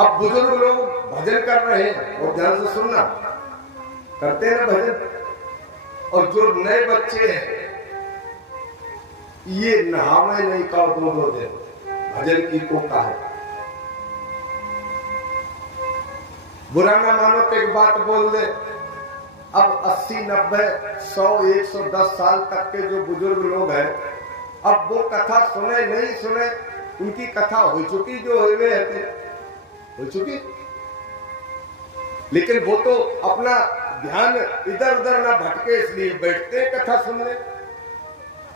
अब बुजुर्ग लोग भजन कर रहे हैं और ध्यान से सुनना, करते हैं भजन, और जो नए बच्चे हैं ये नहावे नहीं का दो दिन भजन की तो का है। बुरा ना मानो तो एक बात बोल दे, अब 80, 90, 100, 110 साल तक के जो बुजुर्ग लोग हैं, अब वो कथा सुने नहीं सुने, उनकी कथा हो चुकी, जो हुए हो चुकी, लेकिन वो तो अपना ध्यान इधर उधर ना भटके इसलिए बैठते कथा सुनने।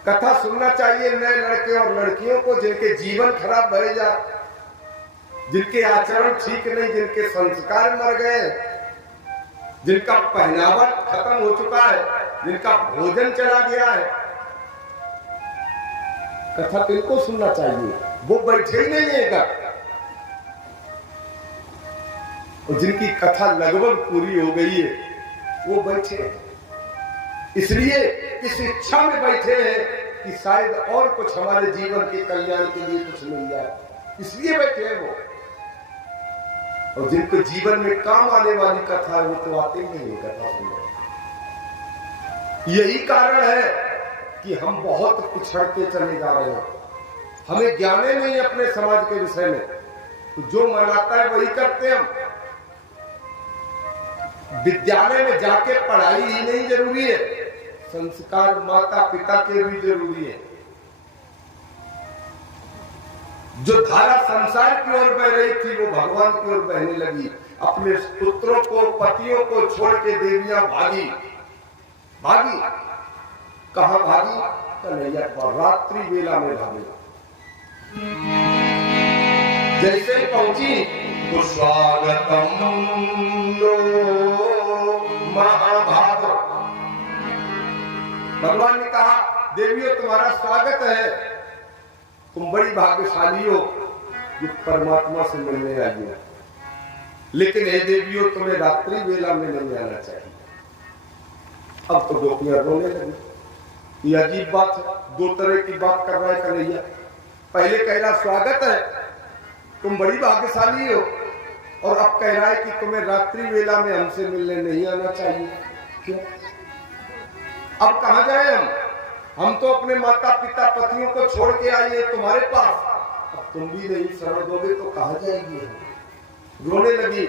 कथा सुनना चाहिए नए लड़के और लड़कियों को जिनके जीवन खराब भरे जा, जिनके आचरण ठीक नहीं, जिनके संस्कार मर गए, जिनका पहनावा खत्म हो चुका है, जिनका भोजन चला गया है। कथा किनको सुनना चाहिए? वो बैठे ही नहीं है, और जिनकी कथा लगभग पूरी हो गई है वो बैठे हैं, इसलिए इस इच्छा में बैठे हैं कि शायद और कुछ हमारे जीवन के कल्याण के लिए कुछ मिल जाए, इसलिए बैठे हैं वो। और जिनको जीवन में काम आने वाली कथा है वो तो आते ही नहीं कथा सुनने। यही कारण है कि हम बहुत पिछड़ते चले जा रहे हैं, हमें ज्ञान नहीं अपने समाज के विषय में, तो जो मनाता है वही करते हैं हम। विद्यालय में जाके पढ़ाई ही नहीं जरूरी है, संस्कार माता पिता के भी जरूरी है। जो धारा संसार की ओर बह रही थी वो भगवान की ओर बहने लगी। अपने पुत्रों को, पतियों को छोड़ के देवियां भागी। कहां भागी? कन्हैया पर रात्रि वेला में भागी। जैसे पहुंची तो स्वागतम लो महाभाग, भगवान ने कहा देवियों तुम्हारा स्वागत है, तुम बड़ी भाग्यशाली हो जो परमात्मा से मिलने आई हो, लेकिन हे देवियों तुम्हें रात्रि वेला में नहीं आना चाहिए। अब तो गोपियां रोने लगी, ये अजीब बात है, दो तरह की बात कर रहा है कन्हैया। पहले कह रहा स्वागत है, तुम बड़ी भाग्यशाली हो, और अब कह रहा है कि तुम्हें रात्रि वेला में हमसे मिलने नहीं आना चाहिए। क्यों? अब कहां जाए हम तो अपने माता पिता पतियों को छोड़ के आए तुम्हारे पास, अब तुम भी नहीं शरण दोगे तो कहां जाएगी? रोने लगी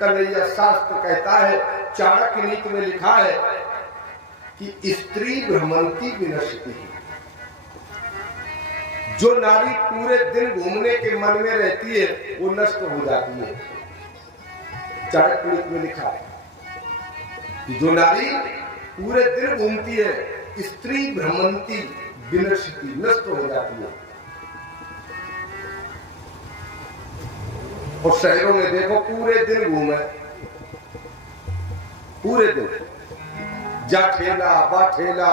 कन्हैया। शास्त्र कहता है, चाणक्य नीति में लिखा है कि स्त्री भ्रमंती विनश्यति, जो नारी पूरे दिन घूमने के मन में रहती है वो नष्ट हो जाती है। चाणक्य नीति में लिखा है कि जो नारी पूरे दिन घूमती है, स्त्री भ्रमंती विनश्यति, नष्ट हो जाती है। और शहरों में देखो पूरे दिन घूमे, पूरे दिन जा ठेला बा ठेला,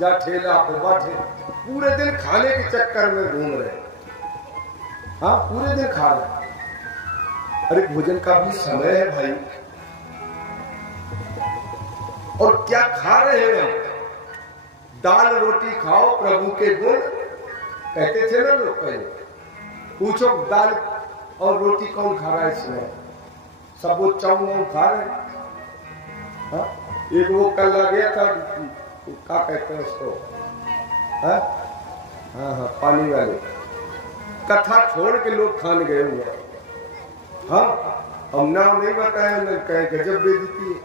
जा ठेला बा ठेला, पूरे दिन खाने के चक्कर में घूम रहे। हाँ, पूरे दिन खा रहे। अरे भोजन का भी समय है भाई, और क्या खा रहे हैं? दाल रोटी खाओ प्रभु के गुण, कहते थे ना लोग पहले। पूछो दाल और रोटी कौन खा रहा है इसमें? सब वो चावल खा रहे हैं। हाँ? एक वो कल आ गया था, क्या कहते हैं उसको, हाँ हाँ पानी वाले, कथा छोड़ के लोग खाने गए हुए। हाँ, हम नाम नहीं बताए, न कहे गजब बेइज्जती है।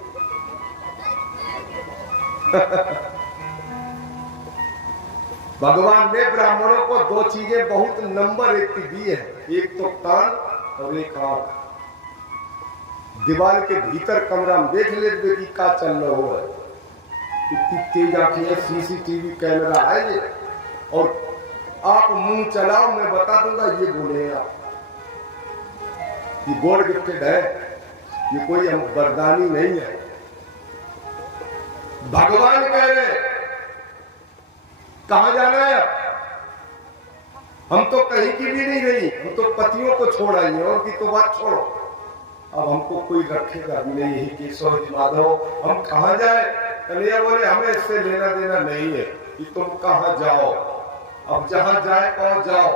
भगवान ने ब्राह्मणों को दो चीजें बहुत नंबर 1 की दी है, एक तो कान और एक आंख। दीवार के भीतर कमरा में देख ले कि क्या चल रहा हो, इतनी तेज आंखें, सीसीटीवी कैमरा है, और आप मुंह चलाओ मैं बता दूंगा ये बोले आप, ये गॉड गिफ्टेड है, ये कोई हम वरदानी नहीं है। भगवान कह रहे कहां जाना है? हम तो कहीं की भी नहीं रही, हम तो पतियों को छोड़ आई, और की तो बात छोड़ो। अब हमको कोई रखेगा भी नहीं, यही केशव माधव, हम कहां जाए? कन्हैया बोले हमें इससे लेना देना नहीं है कि तुम कहां जाओ, अब जहां जाए पहुंच जाओ।